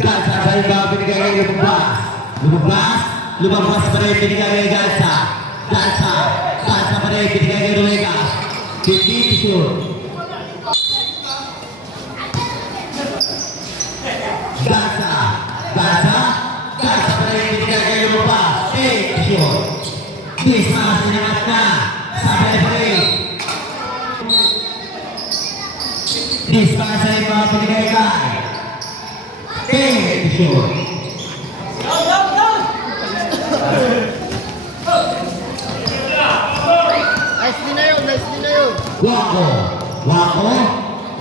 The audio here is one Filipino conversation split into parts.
Galsa sa iba, binigay kay lumabas. Lumabas, lumabas pa rin, binigay kay Galsa. Galsa, Galsa pa rin, binigay kay Ruega. Hindi shoot. Galsa, Galsa, Galsa pa rin, binigay kay lumabas. Shoot. Dismas, sinamat na. Sabay pa rin. Dismas sa iba, binigay kay. Shoot.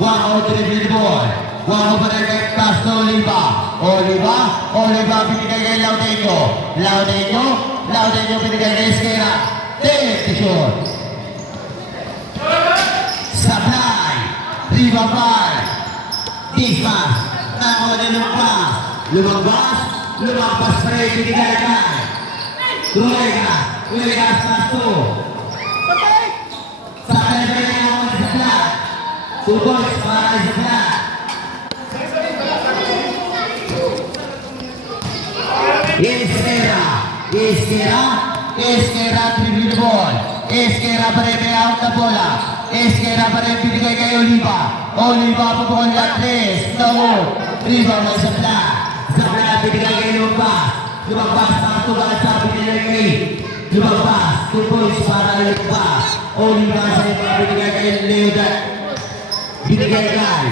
Wako, dribble ball. Wako pa rin kay pass na Oliva, binigay kay Laudeño, binigay kay Esquera. Shoot. Supply, Ribabal, Dismas, nako na lumabas pa rin, binigay kay Ruega, pass Sakay pa rin ako sa flat. 2 points para sa flat. Esquera, dribble ball. Esquera pa rin may out na bola. Esquera pa rin binigay kay Oliva, pupukol na 3. No. Rebound na sa flat. Sa flat binigay kay Lumabas pa ito ba sa binigay kay Lumabas. 2 points para Lumabas. Oliva sa iba binigay kay Leodat. Binigay kay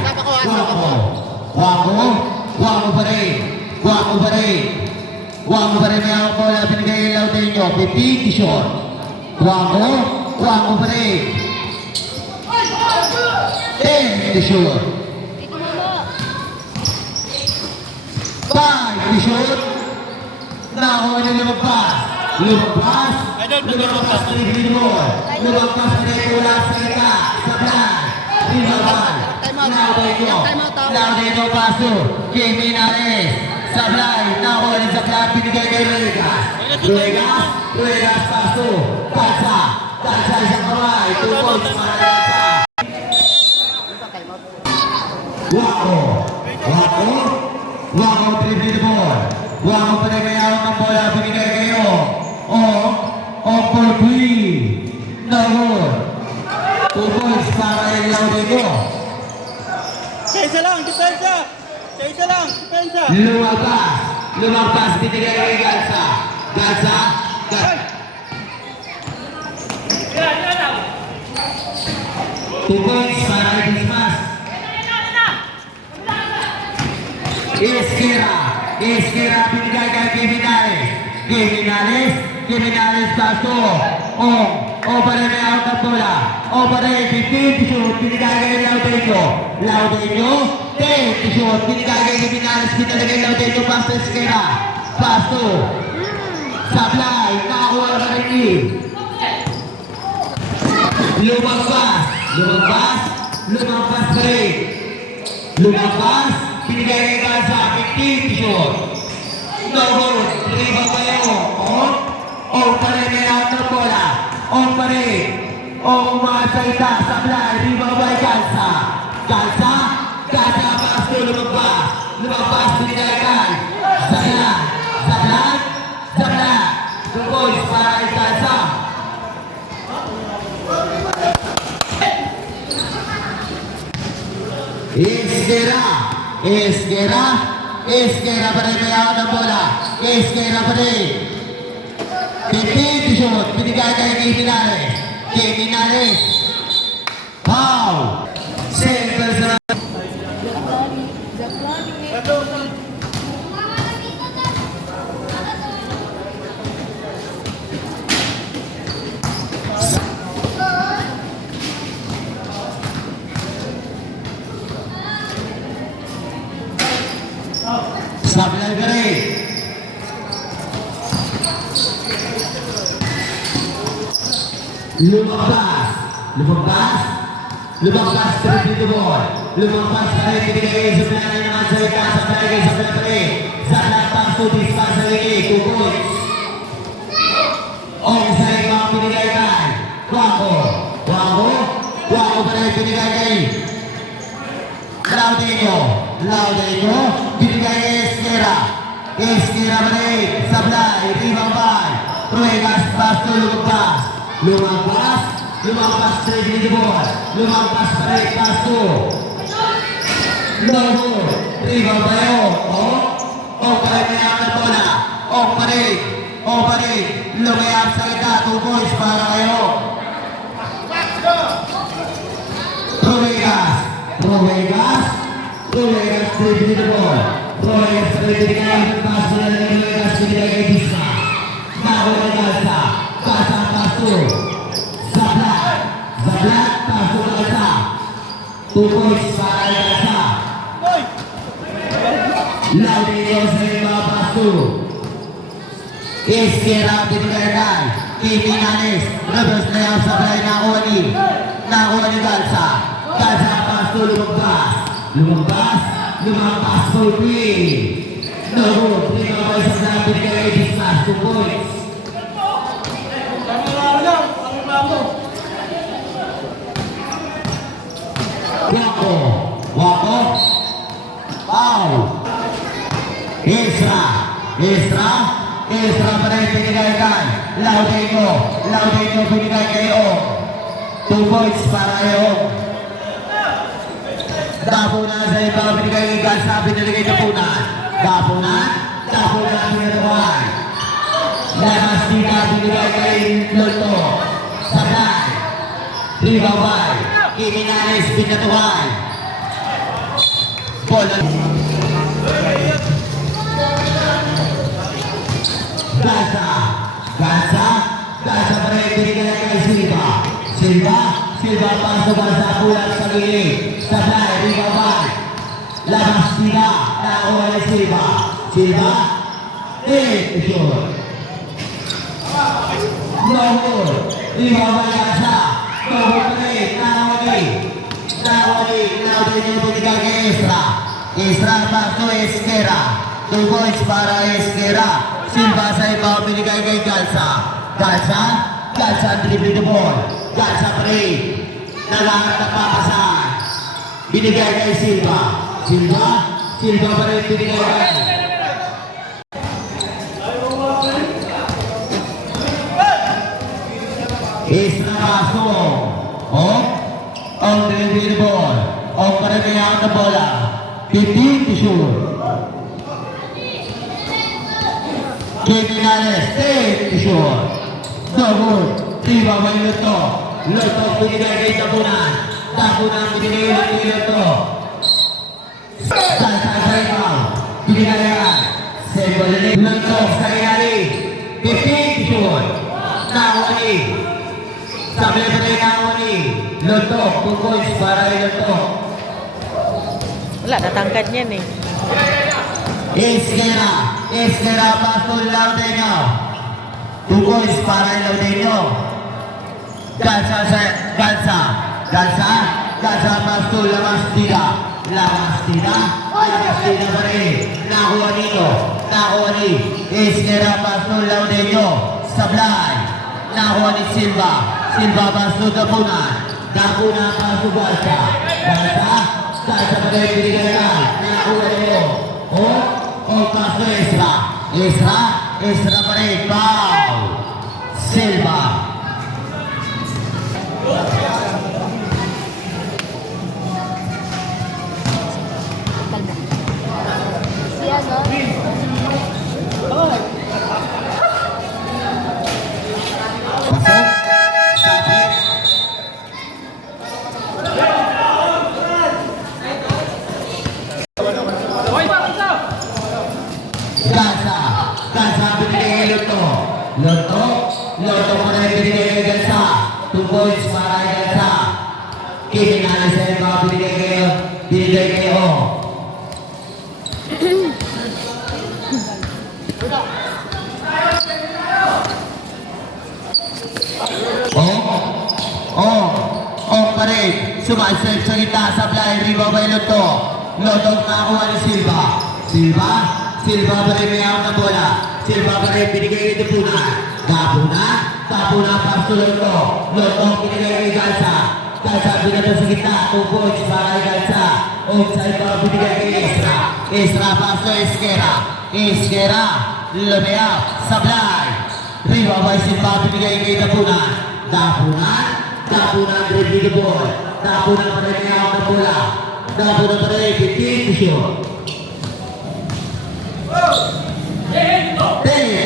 Wako pa rin. May ako bola binigay kay Laudeño. 15 shot. Wako pa rin. 10 shot. 5 shot. Nakuha na Lumabas na rin mo. Lumabas na rin mula sa ika. Sa plan. Ribabal. Laudeño paso. Jimenez. Sablay. Nakuha rin sa plan. Binigay kay Ruegas paso. Kalsa isang kamay. 2 points para Kalsa. Wako dribble ball. Wako pa rin may awang ng bola. Binigay kayo. For Queen. No. 2 points para kay Laudeño. Isa lang, depensa. Lumabas, binigay kay Galsa. Galsa. 2 points para kay Dismas. Esquera, binigay kay Jimenez paso. Pa rin may out ng bola. Pa rin, 15 shoot, binigay kay Laudeño. 10 shoot, binigay kay Jimenez, binigay kay Laudeño, paso Esquera. Paso. Sablay, nakakuha na rin. Lumabas pa rin. Binigay kay Galsa, 15 shoot. No good. Rebound kayo. Pa rin may out ng bola. Pa rin. Umasa ita. Sablay. Rebound by Galsa. Galsa pass to Lumabas. Binigay kay Sablan. 2 points para kay Galsa. Esquera pa rin may out ng bola. Esquera pa rin. 15 shoot. Binigay kay Jimenez. Foul. Simple sa Sablay pa rin. Lumabas dribble ball. Lumabas pa rin. Binigay kay Sablay naman sa ika. Sablay pa rin. Sablay pass to Dismas sa ligi. 2 points. Sa iba binigay kay Wako pa rin. Binigay kay Laudeño. Binigay kay Iskira balik, sablay, rebound by Ruegas, Basto, lumabas, trade the ball, lumabas balik, Basto. No good, rebound by balik niya ang bola, balik, lumayap sa kita, 2 points para kayo. Ruegas, trade the ball. Ruegas, trade the ball. Paso na lang Ruegas, binigay kay Disa. Nago na Galsa. Galsa, paso. Zablat, paso na Galsa. 2 points para kay Galsa. Laudinio sa iba, paso. Iskira, binigay kay Kiminanes. Reverse na yung sablay na Oni Galsa. Galsa, paso, lumabas, full play. No good, tingnan sa sabi ni kay Disa, 2 points. Wako, foul. Ezra pa rin binigay kay Laudinio binigay kay O. 2 points para kayo. Dapunan sa iba, binigay kay Galsa, binigay Dapunan. Dapunan, pinatuan. Labas dito, binigay kay Lotto. Sablay. Rebound by Kiminanes, pinatuan. Bola. Galsa pa rin binigay kay Silva, pasok sa pulang sa gilid. Sablay, rebound by. Labas nila, nakuha ni Silva, shoot. No good. Rebound by Galsa. No good pa rin, Laudinio binigay kay Ezra, paso Esquera. 2 points para Esquera. Silva sa iba, binigay kay Galsa, dribble the ball. Galsa play. Nalahat na papasahan. Binigay kay Silva pa rin binigay kay. Ezra paso. On dribble the ball. Pa rin niya ang bola. 15 to shoot. Kiminanes, 10 to shoot. No good. Rebound by Lotto binigay kay Dapunan binigay kay Lotto. Sa rebound. Binigay kay Lotto sa ilalim. 15 to shoot. Nakuha Sabi pa rin nakuha Lotto, 2 points para kay Lotto. Wala, natangkad niyan eh. Esquera, paso Laudinio. 2 points para kay Laudinio. Galsa, paso, labas tira pa rin. Nakuha ni Esquera, paso Laudinio. Sablay. Nakuha ni Silva, paso Dapunan, paso Galsa pa rin binigay kay. Nakuha niyo. Paso Ezra pa rin. Foul. Silva. Pasok. Sapit. Galsa binigay kay Lotto pa rin binigay kay Galsa. 2 points para kay Galsa. Kiminanes sa iba, binigay kay O. Pa rin. Sumasave sa gitna, sablay, rebound by Lotto nakakuha ni Silva pa rin may out na bola. Silva pa rin binigay kay Dapunan, paso Lotto binigay kay Galsa Kalsa binata sa gitna. 2 points para kay Kalsa. Offside pa binigay kay Ezra. Ezra pass to Esquera. Esquera. Lumea. Sablay. Rebound by Silva binigay kay Dapunan. Dapunan dribbling the ball. Dapunan pa rin ang bola. Dapunan pa rin 15 to shoot. 10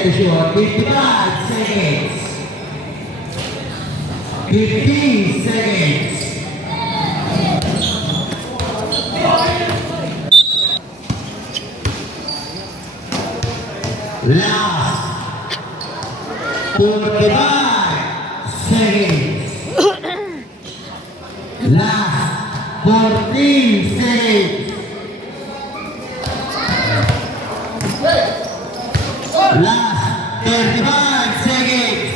to shoot. 55 seconds. 15 seconds. Last 45 seconds. Last 14 seconds. Last 35 seconds.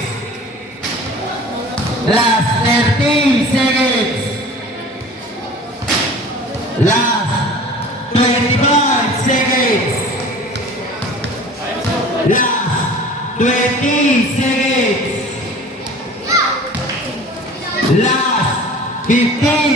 Last 13 seconds. Last 25 seconds. Last 20 seconds. Last 15